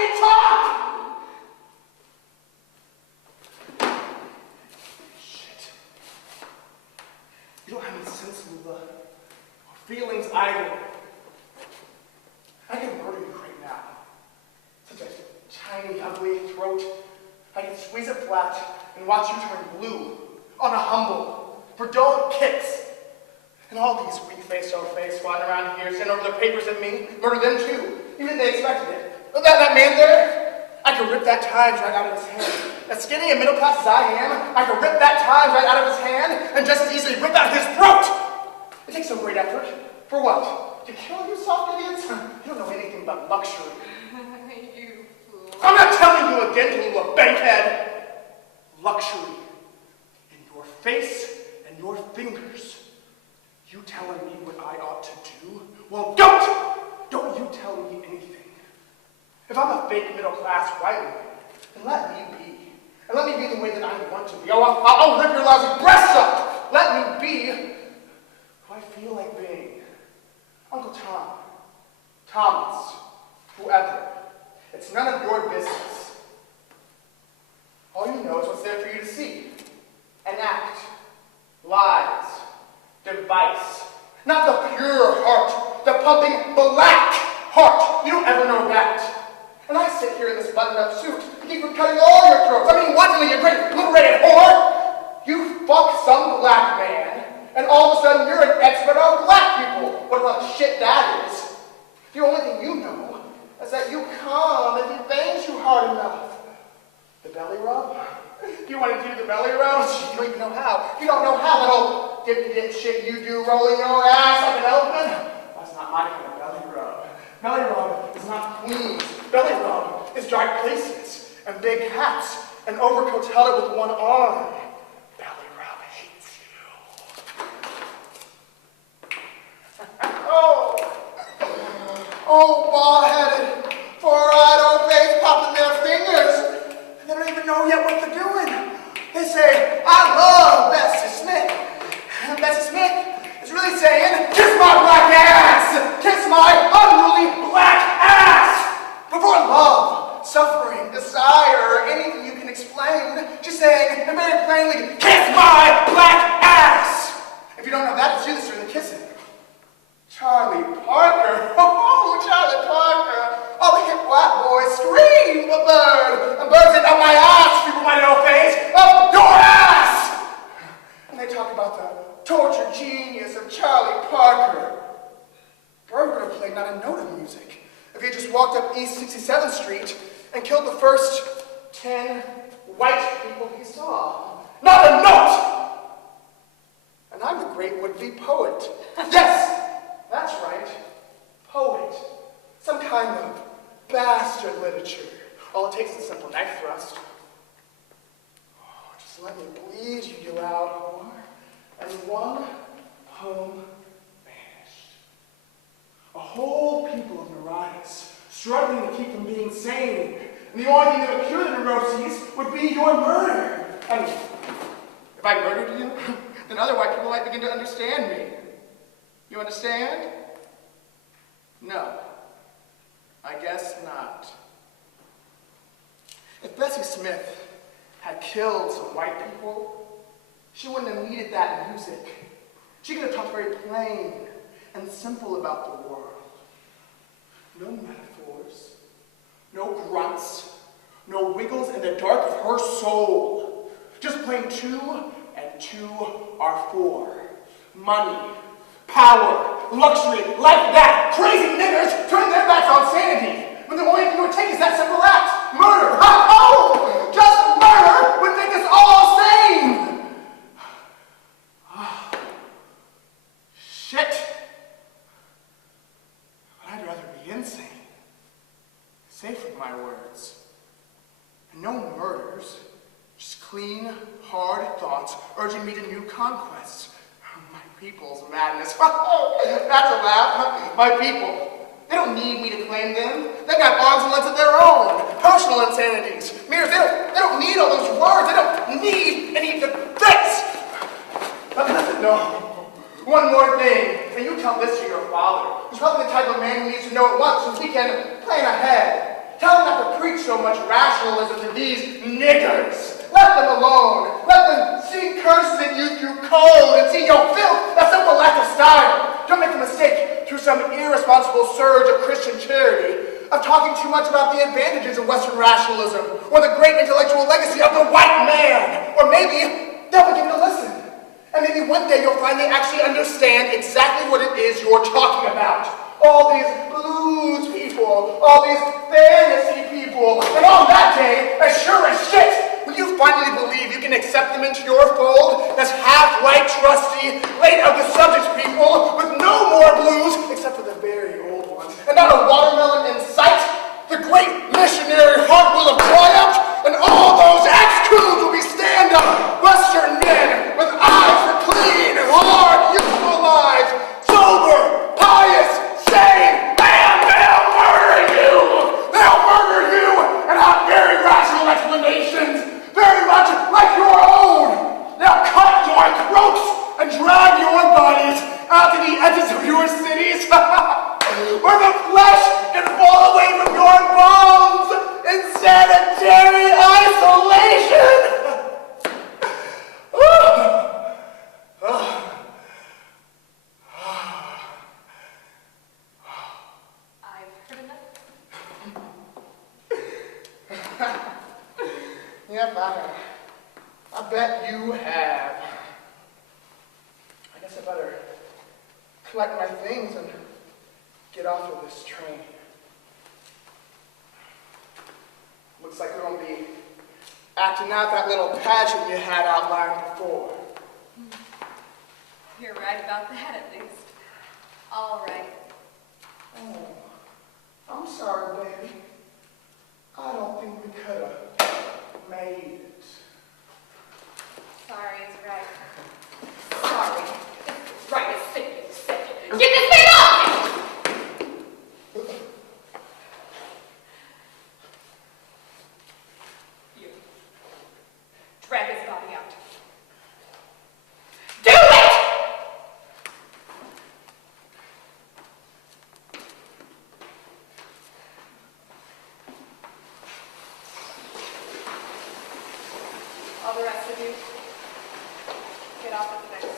me talk! Shit. You don't have any sense, Lula. Or feelings either. I can murder you right now. Such a tiny, ugly throat. I can squeeze it flat and watch you turn blue on a humble, verdant kiss. And all these weak-faced old face flying around here, send over their papers at me, murder them too, even if they expected it. That man there, I could rip that Times right out of his hand. As skinny and middle class as I am, I could rip that Times right out of his hand and just as easily rip out his throat. It takes some great effort. For what? To kill you, soft idiots? You don't know anything about luxury. You fool. I'm not telling you again, you little bankhead. Luxury. In your face and your fingers. You telling me what I ought to do? Well, don't you tell me anything. If I'm a fake middle-class white man, then let me be. And let me be the way that I want to be. I'll rip your lousy breasts up. Let me be who I feel like being. Uncle Tom, Thomas, whoever. It's none of your business. All you know is what's there for you to see. An act. Lies. Device. Not the pure heart. The pumping black heart. You don't ever know that. And I sit here in this button-up suit and keep from cutting all your throats. I mean, what, you great liberated whore? You fuck some black man, and all of a sudden you're an expert on black people. What about the shit that is? The only thing you know is that you come if he bangs you hard enough. The belly rub? You want to do the belly rub? You don't even know how. You don't know how, that old dip shit you do rolling your ass like an elephant. That's not my kind of belly rub. Belly rub is not queens. Belly rub is dry places and big hats and overcoats held with one arm. Belly rub hates you. Oh, bald-headed, four-eyed old face popping their fingers. They don't even know yet what they're doing. They say, I love Bessie Smith. And Bessie Smith is really saying, kiss my black ass! Kiss my unruly black ass! Before love, suffering, desire, or anything you can explain, she's saying, and very plainly, kiss my black ass! If you don't know that, it's you that's doing the kissing. Charlie Parker. Oh, Charlie Parker. All the hip black boys scream a bird. A bird's in up my ass, people my little face. Up your ass! And they talk about the tortured genius of Charlie Parker. Bird would have played not a note of music if he had just walked up East 67th Street and killed the first 10 white people he saw. Not a note! And I'm the great would-be poet. Yes! That's right. Poet. Some kind of bastard literature. All it takes is a simple knife thrust. Oh, just let me bleed you out, whore. And one home vanished. A whole people of neuritis, struggling to keep from being sane. And the only thing that would cure the neuroses would be your murder. I mean, if I murdered you, then other white people might begin to understand me. You understand? No. I guess not. If Bessie Smith had killed some white people, she wouldn't have needed that music. She could have talked very plain and simple about the world. No metaphors, no grunts, no wiggles in the dark of her soul. Just plain 2 and 2 are 4. Money. Power, luxury, like that. Crazy niggers turn their backs on sanity when the only thing it would take is that simple act. Murder. Oh, just murder would make us all sane. Oh, shit. But I'd rather be insane. Safe with my words. And no murders. Just clean, hard thoughts urging me to new conquests. People's madness. Oh, that's a laugh. My people. They don't need me to claim them. They've got arms and legs of their own. Personal insanities. Mirrors, they don't need all those words. They don't need any defense. No. One more thing. And you tell this to your father. He's probably the type of man who needs to know at once so he can plan ahead. Tell them not to preach so much rationalism to these niggers. Let them alone. Let them sing curses at you through code and see your filth. That's simple lack of style. Don't make the mistake, through some irresponsible surge of Christian charity, of talking too much about the advantages of Western rationalism or the great intellectual legacy of the white man. Or maybe they'll begin to listen. And maybe one day you'll find they actually understand exactly what it is you're talking about. All these blues people, all these fantasy people, and on that day, as sure as shit, when you finally believe you can accept them into your fold as half-white, trusty, late of the subjects people with no more blues except for the very old ones, and not a watermelon in sight, the great missionary heart will have triumphed, and all those ex-coons will be stand-up Western men with eyes for clean, hard, useful lives, sober, pious, sane, and they'll murder you! They'll murder you and have very rational explanations, very much like your own. They'll cut your throats and drag your bodies out to the edges of your cities, where the flesh can fall away from your bones in sanitary isolation. I've heard enough. Yep, I bet you have. I guess I better collect my things and get off of this train. Looks like we're going to be acting out that little pageant you had outlined before. You're right about that, at least. All right. Oh, I'm sorry, baby. I don't think we could have made it. Sorry is right. Sorry. Right is sick. Get this man off! You. Drag his body out. Do it! All the rest of you, get off of the next